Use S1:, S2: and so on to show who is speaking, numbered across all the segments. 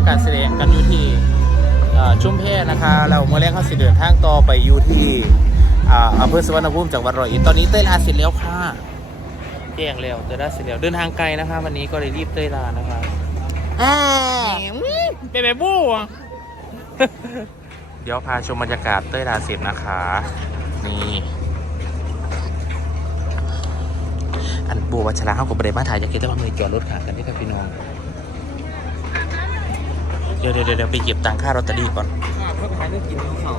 S1: ำการแสดงกันอยู่ที่เอ่อชุมแพนะคะ เราเมื่อแรกเขาสิเดินทางต่อไปอยู่ที่อ่าอำเภอสุวรรณภูมิจังหวัดร้อยเอ็ดตอนนี้เต้ยลาเสร็จแล้วค่ะแจ้งแล้วเต้ยลาเสร็จแล้วเดินทางไกลนะคะ วันนี้ก็เลยรีบเต้ยลานะคะอ่าเป็นแบบบู้อะเดี๋ยวพาชมบรรยากาศเต้ยลาเสร็จนะคะ นี่อันบัววัชระเขาก็บริมาถ่ายจากเกตว่ามือจอดรถขากันที่ครับพี่น้อง เดี๋ยวเดี๋ยวเดี๋ยวไปเก็บตังค่ารถตอรี่ก่อน
S2: เพื่อขายเรื่องกินของเขา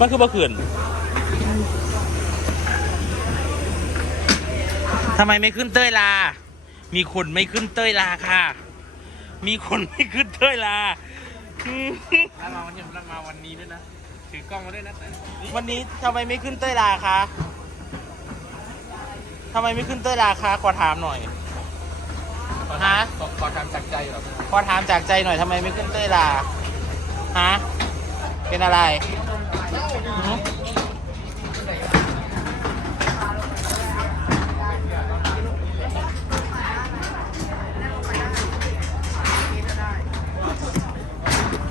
S1: มันคือบ่ขืน ทำไมไม่ขึ้นเต้ยลา มีคนไม่ขึ้นเต้ยลาค่ะ มีคนไม่ขึ้นเต้ยลาอืม
S2: แล้วมาวันนี้แล้วมาวันนี้ด้วยนะ ถือกล้องมาด้วยนะแต่
S1: วันนี้ทำไมไม่ขึ้นเต้ยลาคะทำไมไม่ขึ้นเต้ยลาคะขอถามหน่อย ฮะ
S2: ขอขอทำจากใจเหรอ
S1: ขอถามจากใจหน่อยทำไมไม่ขึ้นเต้ยลา ฮะ เป็นอะไร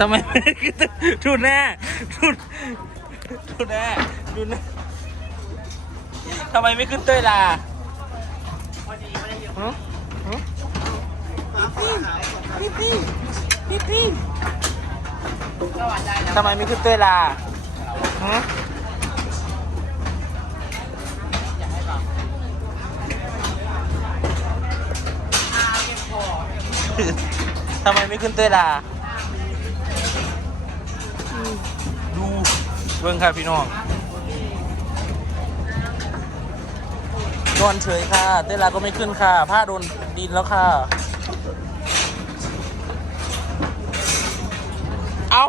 S1: ำไมไม่ขึ้นเต้ยดูแน่ดูดูแน่ดูแน่ทำไมไม่ขึ้นเต้ยลาหือหือพี่พี่พี่พี่ทำไมไม่ขึ้นเต้ยลาฮะทำไมไม่ขึ้นเต้ยลา ดูเบิ่งค่ะพี่น้องนอนเฉยค่ะเต้ยลาก็ไม่ขึ้นค่ะ ผ้าโดนดินแล้วค่ะ เอา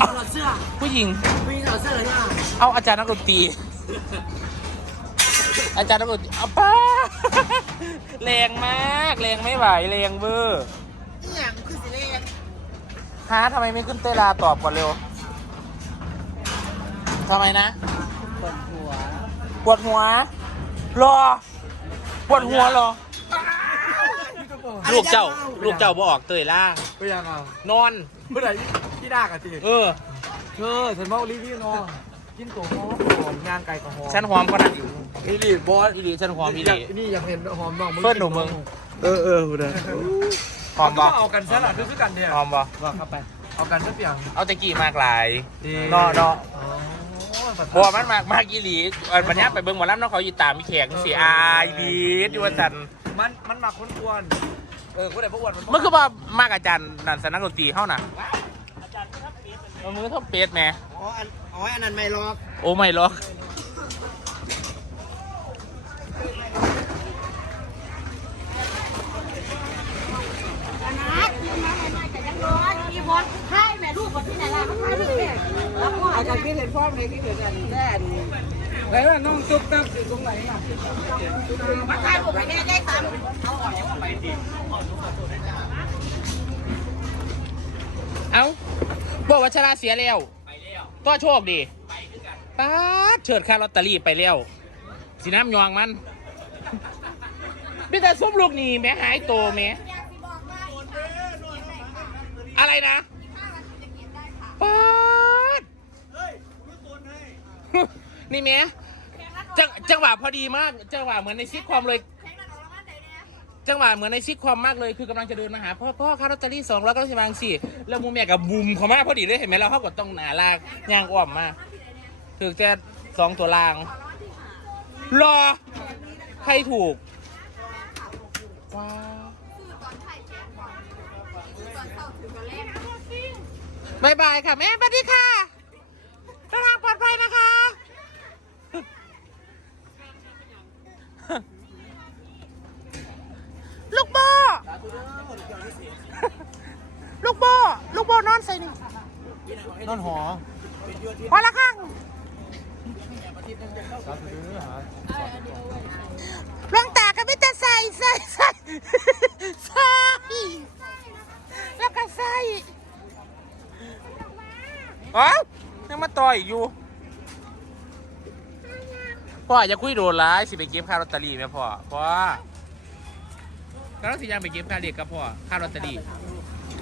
S2: ถอดเสื้อ
S1: ผู้หญิง
S2: พี่ถอดเสื้อเลยนะ
S1: เอาอาจารย์นักดนตรี อาจารย์นักดนตรีเอาป้าแรงมาก แรงไม่ไหว แรงเวอร์
S2: เนี่ยคือสิเล่
S1: ฮะทำไมไม่ขึ้นเต้ยลาตอบก่อนเร็วทำไมนะ
S2: ปวดหัว
S1: ปวดหัว รอ ปวดหัวรอ ลูกเจ้า ลูกเจ้าบออกเตยล่า
S2: ไปยังอะ
S1: นอน
S2: เมื่อไหร่ที่ด่ากันสิ
S1: เออ
S2: เธอฉันบอกรีวิวเนาะกินตัวหอมหอมย่างไก่กับหอม
S1: ฉันหอมก็นั่นอยู่
S2: นี่ดิบอส
S1: อีหลีฉันหอมอีหลี
S2: นี่อยากเห็นหอมน้อง
S1: เพิ่นหนูมึง
S2: เออเออคุณนะ
S1: หอมบอ
S2: เอากันซะหน่อยคือกันเนี่ย
S1: หอมบอ
S2: ว่าเข้าไป เอากันซะเปียง
S1: เอาแตะกี้มากหลาย
S2: ดี
S1: เนาะเนาะ
S2: อ๋อ
S1: บัวมันมากมากอีหลีเออปัญญาไปเบิ่งหมอลำน้องเขาอยู่ตามมีแขกสิอายดีดีว่าจัน
S2: มันมันมาคนอ้วนเออคนไหนพวกอ้วนมัน
S1: มันคือว่ามากอาจารย์นันสนักดนตรีเท่าน่ะเอามือเท่าเป็ดแหม่
S2: อ๋ออันอ๋ออันนั้นไม่ลอก
S1: โอ้ไม่หรอก
S3: นัดยืนมาหน่อยๆแต่ยังร้อนมีบอลให้แม่ลูกบอลที่ไหนล่ะเขาให้ลูกแม่แล้วก็
S2: อาจารย์คิดเห็นฟอร์มเลยคิดเห็นอันแน่นไหนว่าน้องตุ๊กตั้งอยู่ตรงไหนน่ะ
S3: มาถ่ายรูปให้แม่ได้ตามเอาออกจากไป
S1: เอาบอกว่าชราเสียแล้วก็โชคดีป้าเฉิดค่าลอตเตอรี่ไปแล้วสีน้ำยองมันพี่แต่ซุปลูกนี่แม่หายโตแม่อะไรนะป้า นี่แม่จังจังหวะพอดีมาก จังหวะเหมือนในซิทคอมเลย จังหวะเหมือนในซิทคอมมากเลยคือกำลังจะเดินมาหาพ่อพ่อค่าลอตเตอรี่สองร้อยเก้าสิบบาทสี่แล้วมูแม่กับบุมเขามากพอดีเลยเห็นไหมเราเขากดต้องหนาลากยางอ้อมมาถึงจะสองตัวลาง รอ ใครถูกว้าบายบายค่ะแม่สวัสดีค่ะ เดินทางปลอดภัยนะคะ ลูกโบลูกโบลูกโบนอนใส่นี่
S2: นอนหอ
S1: พอละข้างลวงตาก็ไม่จะใส่ใส่ใส่ใส่แล้วก็ใส่อ๋อยังมา ต่อยอยู่พ่ออย่าคุยโดนร้ายสิไปเก็บค่าลอตเตอรี่ไหมพ่อพ่อแล้วสิยังไปเก็บค่าเรียกกับพ่อค่าลอตเตอรี่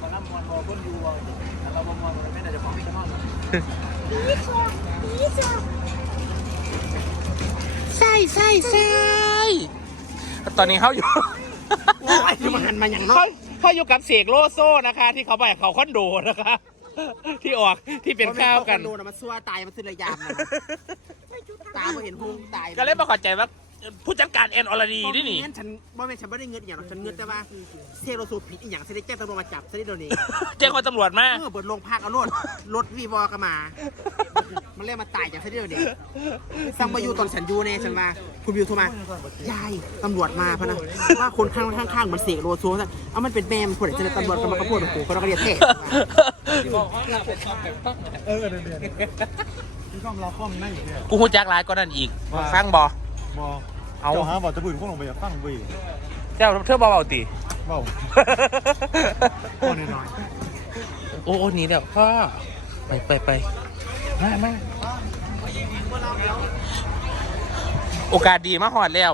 S2: มาล่ำมวนพอคนอยู่เราบ่มวนไม่ได้จะฟ้องพี่กันนอน
S1: ใช่ใช่ใช่ตอนนี้เขาอยู่
S2: อยู่มาหันมาอย่างน้อ
S1: เขา
S2: ย
S1: เขาอยู่กับเสกโลโซนะคะ ที่เขาไปกับเขาคอนโดนะคะ ที่ออกที่เป็นข้าวกัน
S2: โดนมาซัวตายมาซื้อระยามนะตาไม่เห็นพุงตาย
S1: ก็เลยมาเข้าใจว่า ผู้จัดการแอนอรดีนี่นี่
S2: งั้นฉันบ่แม่นฉันไม่ได้เงินอย่างหรอกฉันเงินแต่ว่าเซโรสูบผิดอีกอย่างฉันได้แจ้งตำรวจมาจับฉันได้โดนนี้
S1: แจ้งความตำรวจมา
S2: เออเบิดลงพักเอารถรถวีวอก็มา มันเรียกมาตายจากฉันได้โดนนี้ซังมาอยู่ตอนฉันอยู่เนี่ยฉันว่าคุณวิวโทรมายายตำรวจมาพะนะว่าคนข้างข้างๆมันเสกโลโซซะเอามันเป็นแมมคนไหนจะตำรวจก็มากระพูดโอ้โหเขาก็เรียกเท่
S4: เออเดี๋ยวเดี๋ยวพี่ช่องเราข้อมนั่งอยู่เนี่ย
S1: กูหูจักหลายก็นั่นอีกฟังบอ
S4: บอ
S1: เอา
S4: เจ้าหาบอกจะบุญข้องลงไปอย่าฟังเว้ย
S1: เจ้าเธอเบาๆติ
S4: เบ้าข้อน้อย
S1: โอ้โอ้หนีเดี๋ยวพ่อไปไปไปมามาโอกาสดีมาหอดแล้ว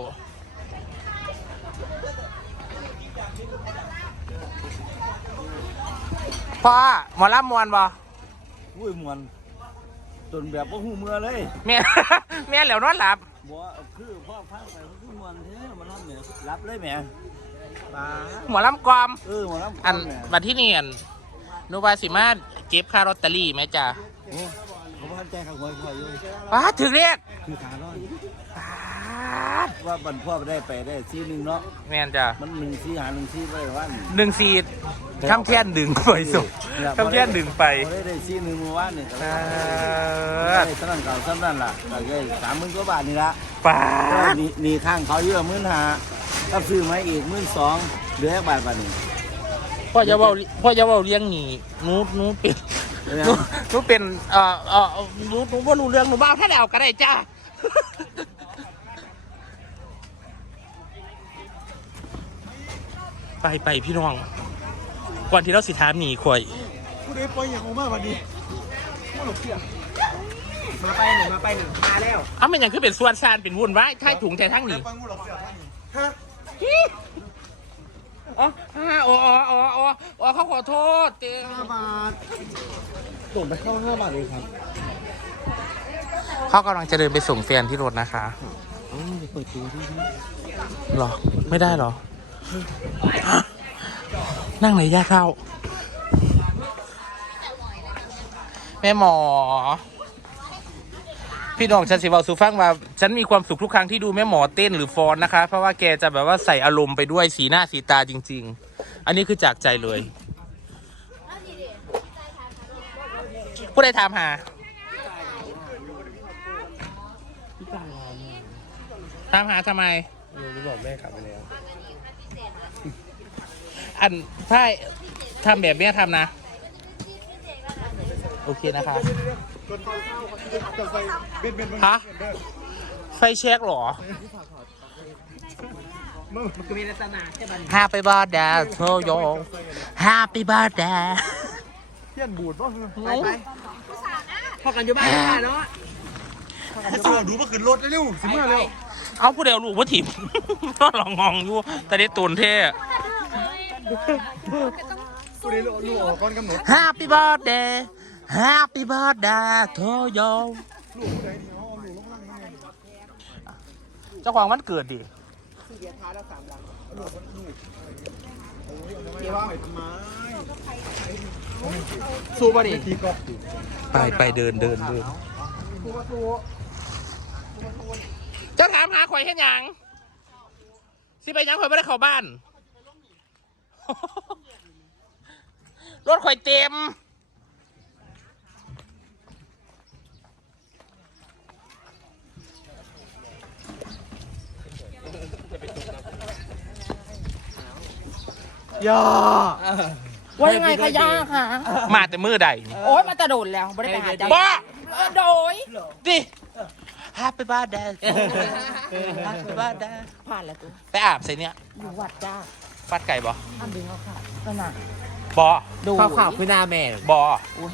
S1: พ่อหมอลำมวนบ่
S5: ๆอุ้ยมวนจนแบบว่าหูเมื่อเลย
S1: แม่แม่เหลียวนอนหลับ
S5: บ่คือ พ่อฟังไปคือมวนเท่มันรับเนี่ยรับเลยแหมตา
S1: หมอลำกวาม
S5: เออมันรับ
S1: อัน
S5: แหม
S1: บัดที่เนียนนุบาสิมาเก็บค่าลอตเตอรี่ไหมจ๊ะ
S5: โอ้เขาพันแจ้งเขาหวยคอยอยู่
S1: ป้าถึงเรียก
S5: คือขาร้อย
S1: ป๊าด
S5: ว่าบันพ่อไปได้ไปได้ซีหนึ่งเนาะ
S1: แม่นจ้ะ
S5: มันหนึ่งซีหาหนึ่งซีไปวัน
S1: หนึ่งสีข้ามแท่นดึงไปส่งข้ามแท่นดึงไป
S5: เขาได้ได้ซีหนึ่งเมื่อวานนี่ก็
S1: ป๊า
S5: ได้
S1: ด
S5: สนั่นเก่าสนั่นล่ะก็ได้สามหมื่นกว่าบาทนี่ละ
S1: ป๊า
S5: ก็
S1: ด
S5: หนีหนีข้างเขาเยอะหมื่นห้าก็ซื้อมาอีกหมื่นสองเหลือแค่บาทบาทนี่
S1: พ่อจะเว่าพ่อจะเว่าเลี้ยงหนีหนูหนูเป็น
S5: เดี๋ยว
S1: หนู
S5: นะ
S1: หนูเป็นเอ่อเอ่อหนูหนูว่ารู้เรื่องหนูบ้าถ้าเดาก็ได้จ้าไปไปพี่น้องก่อนที่เราสิถามหนีข่อย
S4: ผู้ใดปล่อยอย่างออกมาวันนี้
S2: มาไปหนึ่งมาไปหนึ่งมาแล้ว
S1: เอ้ามันยังคือเป็นส่วนซานเป็นวุ่นวายท้ายถุงแต่ทั้งนี้
S4: ปังงูหลอกเสียท่าน
S1: อ๋ออ๋ออ๋ออ๋ออ๋ออ๋อเขาขอโทษเต้
S2: ห้าบาท
S5: ส่งไปเข้าห้าบาทเองครับ
S1: เขากำลังจะเดินไปส่งแฟนที่รถนะคะ
S5: อ๋อเปิดตัวที่นี่
S1: หรอ ไม่ได้หรอ นั่งไหนยากเข้า แม่หมอ พี่น้องฉันสิบอกสูฟังว่า ฉันมีความสุขทุกครั้งที่ดูแม่หมอเต้นหรือฟ้อนนะคะ เพราะว่าแกจะแบบว่าใส่อารมณ์ไปด้วยสีหน้าสีตาจริง ๆ อันนี้คือจากใจเลย ผู้ใดถามหาถามหาทำไม
S4: ไม่บอกแม่กลับไปแล้ว
S1: อันถ้าทำแบบเนี้ยทำนะ โอเคนะคะ
S4: จนไฟเข้าจนไฟเบ็ดเบ็ด
S1: ฮะไฟเช็คเหรอ
S2: มันก็มีลักษณะแค่บัน
S1: Happy birthday to you Happy birthday
S4: เทียนบูดป่ะ
S2: ไปไปพอกันอยู่บ้านค่ะเนาะ
S4: สู้ดูมาขึ้นรถเร็วสิมาเร็ว
S1: เอาผู้เดียวลูกว่าถิ่มก็ลองงองอยู่แต่ได้ตุนเท่
S4: ผู้ใดลูกออกก่อนกำหนด
S1: Happy birthday Happy birthday to you
S4: ลูกผู้ใดนี่อ๋อลูกลงล่างยังไง
S1: เจ้าของวันเกิดดิ
S2: เดียท้ายแล้วสามหลัง
S4: เกี่ยวไม้ทำไม
S2: สู้ป่ะดิ
S4: ทีกอล์ฟ
S1: ไปไปเดินเดินเดินเจ้าถามหาข่อยเห็นยังสิไปยังข่อยไม่ได้เข้าบ้าน รถข่อยเต็ม
S2: ย่า
S3: ว่ายังไงคะย่าค่ะ
S1: มาแต่มือใด
S3: โอ๊ยมาจะโดนแล้วไม่ได้ไปหาจ้า
S1: บ้า
S3: โดย
S1: ดิ Happy birthday Happy birthday
S3: ผ่านแล้วตัว
S1: ไปอาบใส่เนี่ย
S3: อยู่วัดจ้า
S1: ฟัดไก่บอ
S3: ทำดึงเอาค่ะก็น่ะ
S1: บอ
S3: ดู
S2: ข้าวข่าวคือหน้าแม่
S1: บอ
S3: โอ้ย